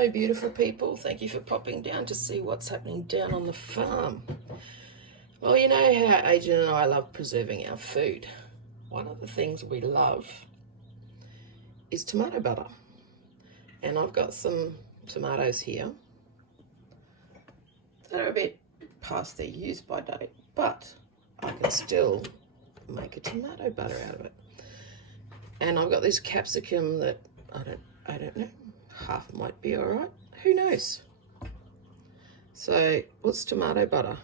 Hello, beautiful people. Thank you for popping down to see what's happening down on the farm. Well, you know how Adrian and I love preserving our food. One of the things we love is tomato butter. And I've got some tomatoes here that are a bit past their use by date, but I can still make a tomato butter out of it. And I've got this capsicum that I don't know, half might be all right. Who knows? So what's tomato butter?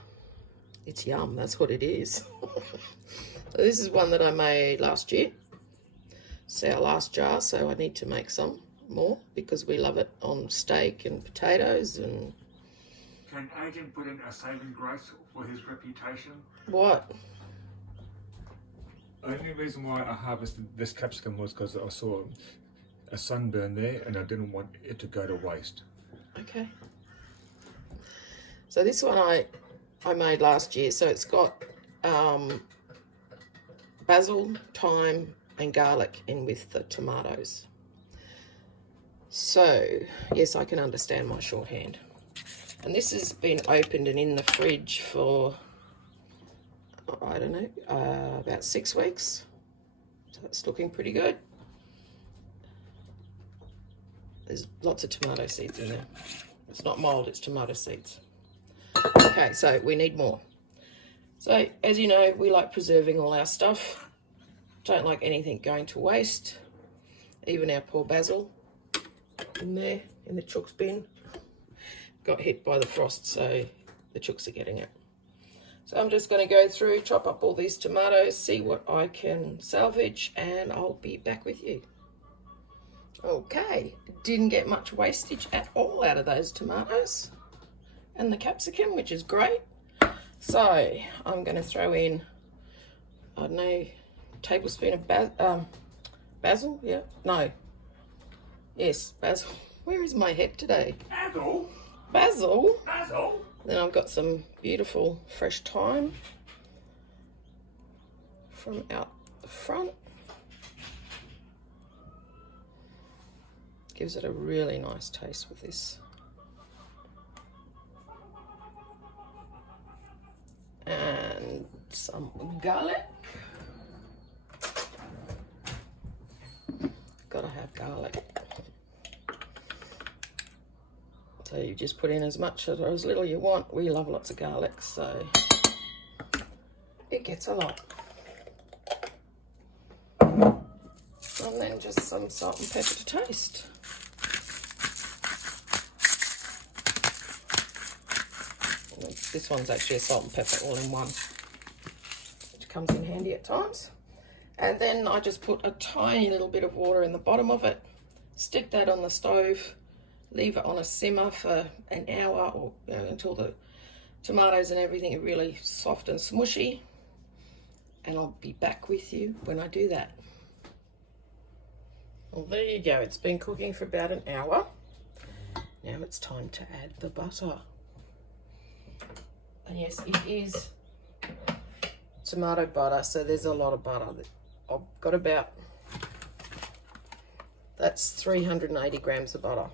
It's yum, that's what it is. So this is one that I made last year. It's our last jar, so I need to make some more because we love it on steak and potatoes. And can Adrian put in a saving grace for his reputation? what? Only reason why I harvested this capsicum was because I saw a sunburn there and I didn't want it to go to waste. Okay. So this one I made last year. So it's got basil, thyme and garlic in with the tomatoes. So yes, I can understand my shorthand. And this has been opened and in the fridge for, I don't know, about 6 weeks. So it's looking pretty good. There's lots of tomato seeds in there. It's not mold, it's tomato seeds. Okay, so we need more. So as you know, we like preserving all our stuff. Don't like anything going to waste. Even our poor basil in there, in the chooks bin, got hit by the frost, so the chooks are getting it. So I'm just going to go through, chop up all these tomatoes, see what I can salvage, and I'll be back with you. Okay, didn't get much wastage at all out of those tomatoes and the capsicum, which is great. So I'm going to throw in, I don't know, tablespoon of basil, yeah, no, yes, basil. Where is my head today? Basil? Basil? Basil? Then I've got some beautiful fresh thyme from out the front. Gives it a really nice taste with this. And some garlic. Gotta have garlic. So you just put in as much or as little you want. We love lots of garlic, so it gets a lot. And then just some salt and pepper to taste. This one's actually a salt and pepper all in one, which comes in handy at times. And then I just put a tiny little bit of water in the bottom of it, stick that on the stove, leave it on a simmer for an hour or until the tomatoes and everything are really soft and smushy. And I'll be back with you when I do that. Well, there you go. It's been cooking for about an hour. Now it's time to add the butter. And yes, it is tomato butter, so there's a lot of butter. I've got about, that's 380 grams of butter.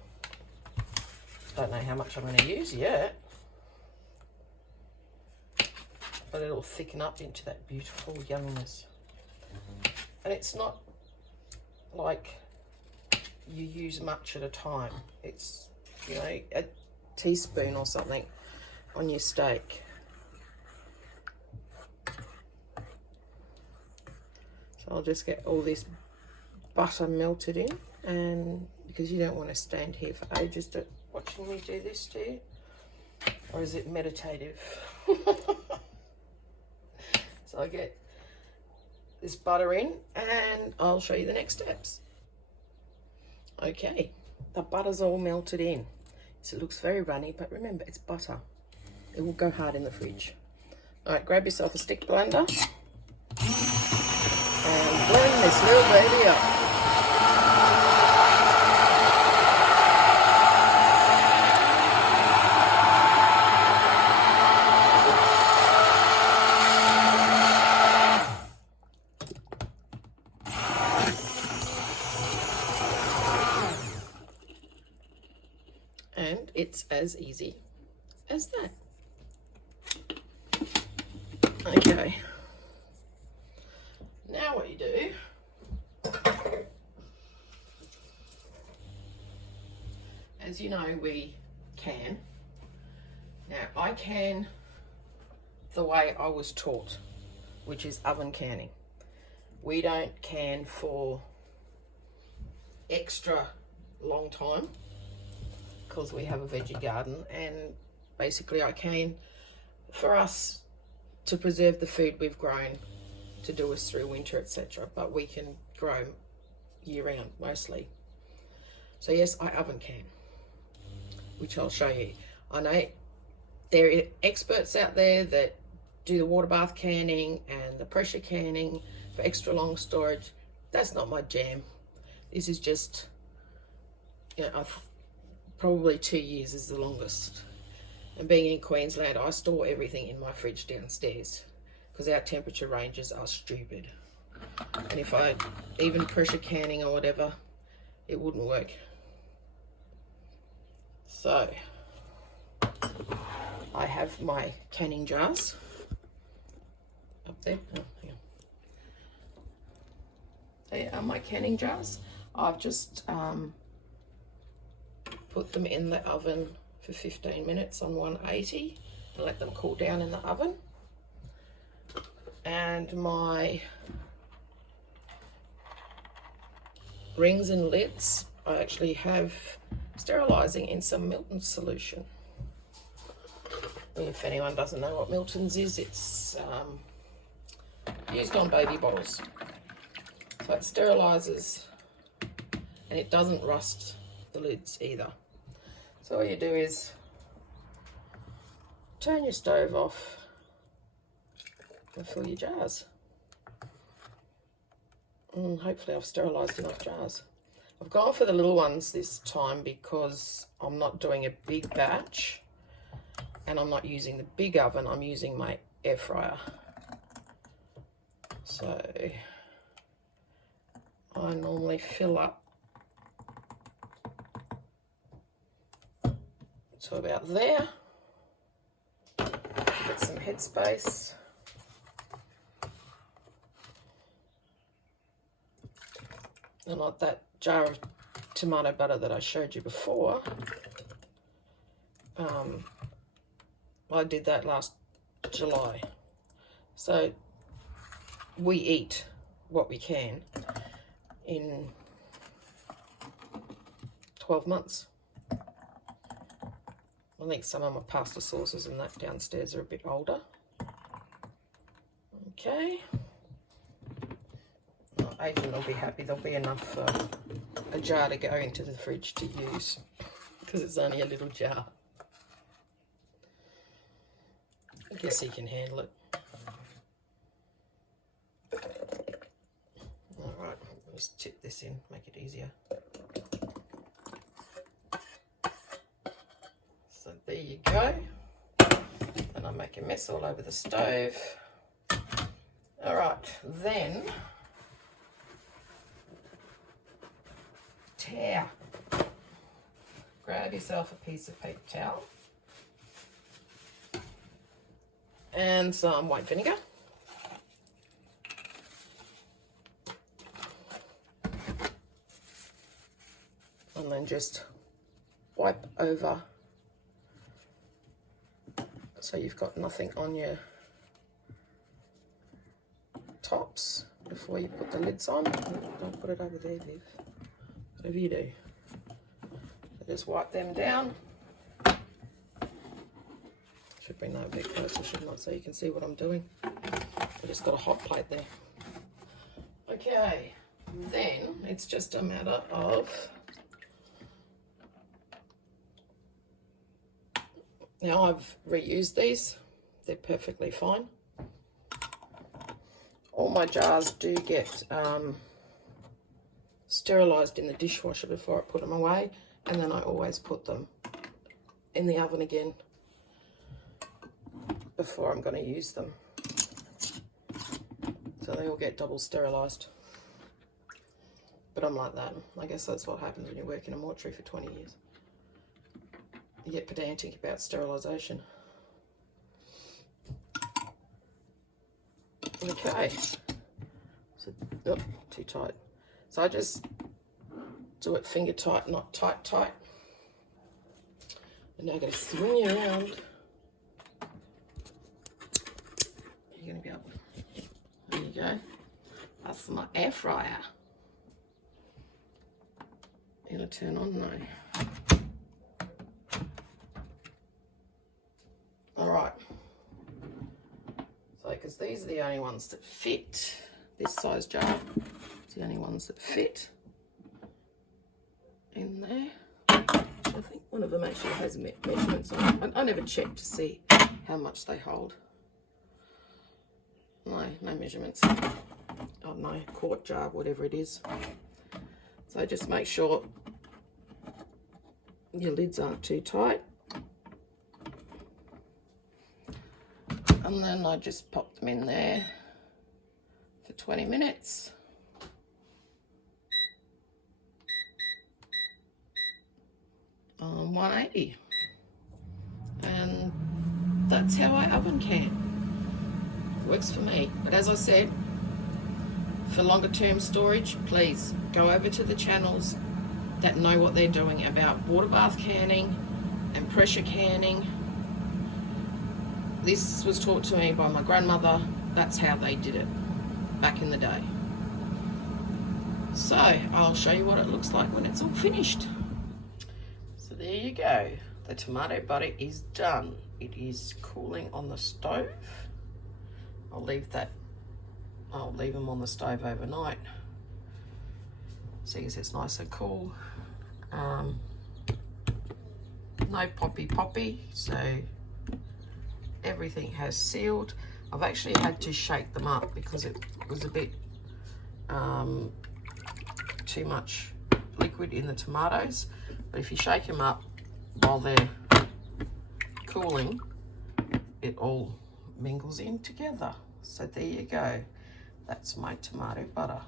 Don't know how much I'm going to use yet, but it'll thicken up into that beautiful yumminess. And it's not like you use much at a time. It's, you know, a teaspoon or something on your steak. So I'll just get all this butter melted in, and because you don't want to stand here for ages watching me do this, do you? Or is it meditative? So I get this butter in and I'll show you the next steps. Okay, the butter's all melted in. So it looks very runny, but remember, it's butter. It will go hard in the fridge. All right, grab yourself a stick blender and blend this little baby up. It's as easy as that. Okay. Now what you do, as you know, we can. Now I can the way I was taught, which is oven canning. We don't can for extra long time because we have a veggie garden, and basically I can for us to preserve the food we've grown to do us through winter, etc. But we can grow year round mostly. So yes, I oven can, which I'll show you. I know there are experts out there that do the water bath canning and the pressure canning for extra long storage. That's not my jam. This is just, you know, probably 2 years is the longest. And being in Queensland, I store everything in my fridge downstairs because our temperature ranges are stupid. And if I even pressure canning or whatever, it wouldn't work. So I have my canning jars up there. Oh, hang on. There are my canning jars. I've just put them in the oven for 15 minutes on 180 and let them cool down in the oven. And my rings and lids, I actually have sterilizing in some Milton's solution. If anyone doesn't know what Milton's is, it's used on baby bottles. So it sterilizes and it doesn't rust the lids either. So all you do is turn your stove off and fill your jars. And hopefully I've sterilised enough jars. I've gone for the little ones this time because I'm not doing a big batch and I'm not using the big oven, I'm using my air fryer. So I normally fill up to about there, get some headspace. And like that jar of tomato butter that I showed you before, I did that last July. So we eat what we can in 12 months. I think some of my pasta sauces and that downstairs are a bit older. Okay. Well, Adrian will be happy. There'll be enough for a jar to go into the fridge to use because it's only a little jar. I guess he can handle it. All right, let's tip this in, make it easier. So there you go. And I make a mess all over the stove. All right, then towel. Grab yourself a piece of paper towel and some white vinegar. And then just wipe over so you've got nothing on your tops before you put the lids on. Don't put it over there, Viv. Whatever you do. So just wipe them down. Should bring that a bit closer, shouldn't I? So you can see what I'm doing. I just got a hot plate there. Okay, then it's just a matter of now I've reused these. They're perfectly fine. All my jars do get sterilised in the dishwasher before I put them away, and then I always put them in the oven again before I'm going to use them. So they all get double sterilised. But I'm like that. I guess that's what happens when you work in a mortuary for 20 years. you get pedantic about sterilisation. Okay, so, oh, too tight. So I just do it finger tight, not tight, tight. And now I'm going to swing you around. You're going to be able, there you go. That's my air fryer. You're going to turn on now. All right. So, because these are the only ones that fit, this size jar, it's the only ones that fit in there. I think one of them actually has measurements on it. I never check to see how much they hold. No measurements. Oh no, quart jar, whatever it is. So just make sure your lids aren't too tight. And then I just pop them in there for 20 minutes. On 180. And that's how I oven can. Works for me. But as I said, for longer term storage, please go over to the channels that know what they're doing about water bath canning and pressure canning. This was taught to me by my grandmother. That's how they did it back in the day. So I'll show you what it looks like when it's all finished. So there you go. The tomato butter is done. It is cooling on the stove. I'll leave them on the stove overnight. See, as it's nice and cool. No poppy, so everything has sealed. I've actually had to shake them up because it was a bit too much liquid in the tomatoes. But if you shake them up while they're cooling, it all mingles in together. So there you go. That's my tomato butter.